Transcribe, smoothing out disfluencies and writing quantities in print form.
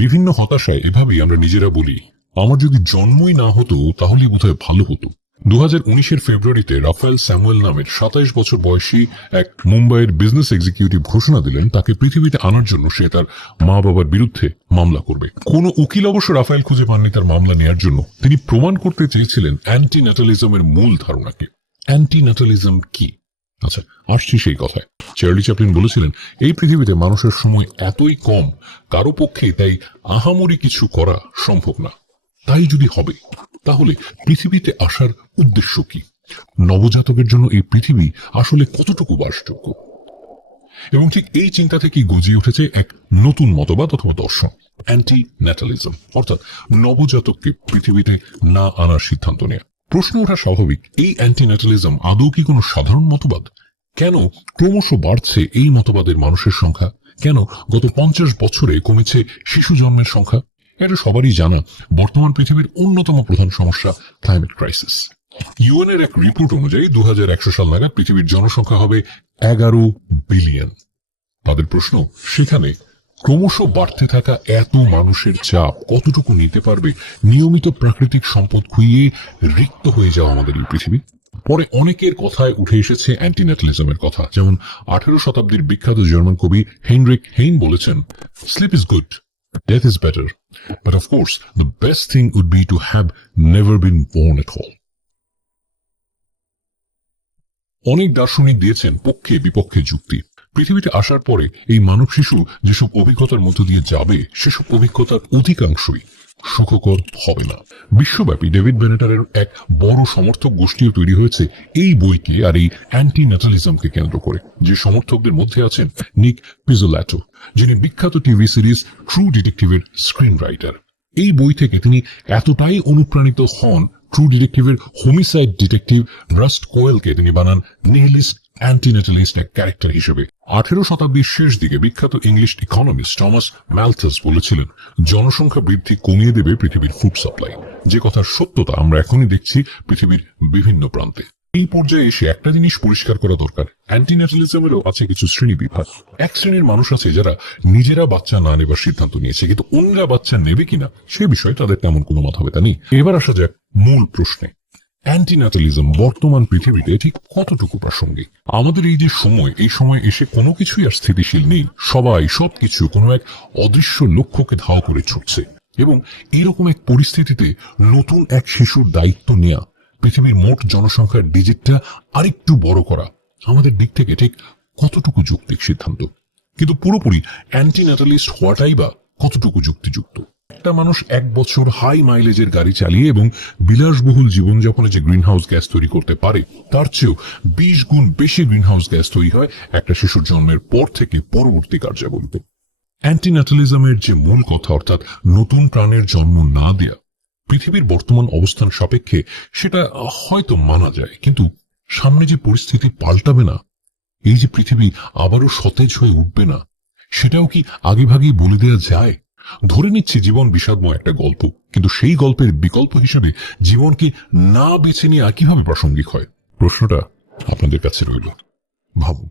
বিভিন্ন হতাশায় এভাবেই আমরা নিজেরা বলি, আমার যদি জন্মই না হতো তাহলে বোধহয় ভালো হতো। 2019-এর ফেব্রুয়ারিতে রাফায়েল স্যামুয়েল নামের 27 বছর বয়সী এক মুম্বাইয়ের বিজনেস এক্সিকিউটিভ ঘোষণা দিলেন তাকে পৃথিবীতে আনার জন্য সে তার মা বাবার বিরুদ্ধে মামলা করবে। কোনো উকিল অবশ্য রাফায়েল খুঁজে পাননি তার মামলা নেয়ার জন্য। তিনি প্রমাণ করতে চেয়েছিলেন অ্যান্টিন্যাটালিজমের মূল ধারণাকে। অ্যান্টিন্যাটালিজম কি? আচ্ছা, আসছি সেই কথায়। চার্লি চ্যাপলিন বলেছিলেন, এই পৃথিবীতে মানুষের সময় এতই কম, কারো পক্ষে তাই আহামরি কিছু করা সম্ভব না। তাই যদি হবে, তাহলে পৃথিবীতে আসার উদ্দেশ্য কি? নবজাতকের জন্য এই পৃথিবী আসলে কতটুকু বাসযোগ্য? এবং ঠিক এই চিন্তা থেকেই গজিয়ে উঠেছে এক নতুন মতবাদ অথবা দর্শন, অ্যান্টিন্যাটালিজম, অর্থাৎ নবজাতককে পৃথিবীতে না আনার সিদ্ধান্ত নেয়া। প্রশ্ন ওঠা স্বাভাবিক, এই অ্যান্টিন্যাটালিজম আদৌ কি কোনো সাধারণ মতবাদ? কেন ক্রমশ বাড়ছে এই মতবাদের মানুষের সংখ্যা? কেন গত 50 বছরে কমেছে শিশু জন্মের সংখ্যা? এটা সবারই জানা বর্তমান পৃথিবীর অন্যতম প্রধান সমস্যা ক্লাইমেট ক্রাইসিস। ইউএন এর এক রিপোর্ট অনুযায়ী 2100 সাল নাগাদ পৃথিবীর জনসংখ্যা হবে 11 বিলিয়ন। তাদের প্রশ্ন, সেখানে ক্রমশ বাড়তে থাকা এত মানুষের চাপ কতটুকু নিতে পারবে নিয়মিত প্রাকৃতিক সম্পদ খুইয়ে রিক্ত হয়ে যাওয়া আমাদের এই পৃথিবী? পরে অনেকের কথায় উঠে এসেছে অ্যান্টিন্যাটালিজমের কথা। যেমন 18 শতাব্দীর বিখ্যাত জার্মান কবি হেনরিক হেইন বলেছেন, sleep is good, death is better, but of course the best thing would be to have never been born at all. অনেক দার্শনিক দিয়েছেন পক্ষে বিপক্ষে যুক্তি। পৃথিবীতে আসার পরে এই মানব শিশু যেসব অভিজ্ঞতার মধ্য দিয়ে যাবে, সেসব অভিজ্ঞতার অধিকাংশই সুখকর হবে না। বিশ্বব্যাপী ডেভিড বেনেটারের এক বড় সমর্থক গোষ্ঠীও তৈরি হয়েছে এই বইকে আর এই অ্যান্টিন্যাটালিজমকে কেন্দ্র করে। যে সমর্থকদের মধ্যে আছেন নিক পিজোল্যাটো, যিনি বিখ্যাত টিভি সিরিজ ট্রু ডিটেকটিভের স্ক্রিন রাইটার। এই বই থেকে তিনি এতটাই অনুপ্রাণিত হন, ট্রু ডিটেকটিভের হোমিসাইড ডিটেকটিভ রাস্ট কোয়েলকে তিনি বানান নিহিলিস্ট অ্যান্টিন্যাটালিস্ট এক ক্যারেক্টার হিসেবে। 18 শতাব্দীর শেষ দিকে বিখ্যাত ইংলিশ ইকোনমিস্ট টমাস ম্যালথাস বলেছিলেন, জনসংখ্যা বৃদ্ধি কমিয়ে দেবে পৃথিবীর ফুড সাপ্লাই। যে কথার সত্যতা আমরা এখনই দেখছি পৃথিবীর বিভিন্ন প্রান্তে। এই পর্যায়ে এসে একটা জিনিস পরিষ্কার করা দরকার, অ্যান্টিন্যাটালিজমেরও আছে কিছু শ্রেণী বিভাগ। এক শ্রেণীর মানুষ আছে যারা নিজেরা বাচ্চা না নেবার সিদ্ধান্ত নিয়েছে, কিন্তু অন্যরা বাচ্চা নেবে কিনা সে বিষয়ে তাদের তেমন কোনো মাথাব্যথা নেই। এবার আসা যাক মূল প্রশ্নে, অ্যান্টিন্যাটালিজম বর্তমান পৃথিবীতে ঠিক কতটুকু প্রাসঙ্গিক? আমাদের এই যে সময়, এই সময় এসে কোনো কিছুই আর স্থিতিশীল নেই। সবাই সবকিছু কোনো এক অদৃশ্য লক্ষ্যকে ধাও করে ছুটছে, এবং এইরকম এক পরিস্থিতিতে নতুন এক শিশুর দায়িত্ব নেয়া, পৃথিবীর মোট জনসংখ্যার ডিজিটটা আরেকটু বড় করা, আমাদের দিক থেকে ঠিক কতটুকু যৌক্তিক সিদ্ধান্ত? কিন্তু পুরোপুরি অ্যান্টিন্যাটালিস্ট হওয়াটাই বা কতটুকু যুক্তিযুক্ত? একটা মানুষ 1 বছর হাই মাইলেজের গাড়ি চালিয়ে এবং বিলাসবহুল জীবনযাপনে যে গ্রিনহাউস গ্যাস তৈরি করতে পারে, তার চেয়েও 20 গুণ বেশি গ্রিনহাউস গ্যাস তৈরি হয় একটা শিশুর জন্মের পর থেকে পরবর্তী কার্যাবলীতে। অ্যান্টিন্যাটালিজমের যে মূল কথা, অর্থাৎ নতুন প্রাণের জন্ম না দেয়া, পৃথিবীর বর্তমান অবস্থান সাপেক্ষে সেটা হয়তো মানা যায়, কিন্তু সামনে যে পরিস্থিতি পাল্টাবে না, এই যে পৃথিবী আবারও সতেজ হয়ে উঠবে না, সেটাও কি আগেভাগেই বলে দেওয়া যায়? ধরে নিচ্ছি জীবন বিষাদময় একটা গল্প, কিন্তু সেই গল্পের বিকল্প হিসেবে জীবনকে না বেছে নিয়ে কিভাবে প্রাসঙ্গিক হয়? প্রশ্নটা আপনাদের কাছে রইল, ভাবুন।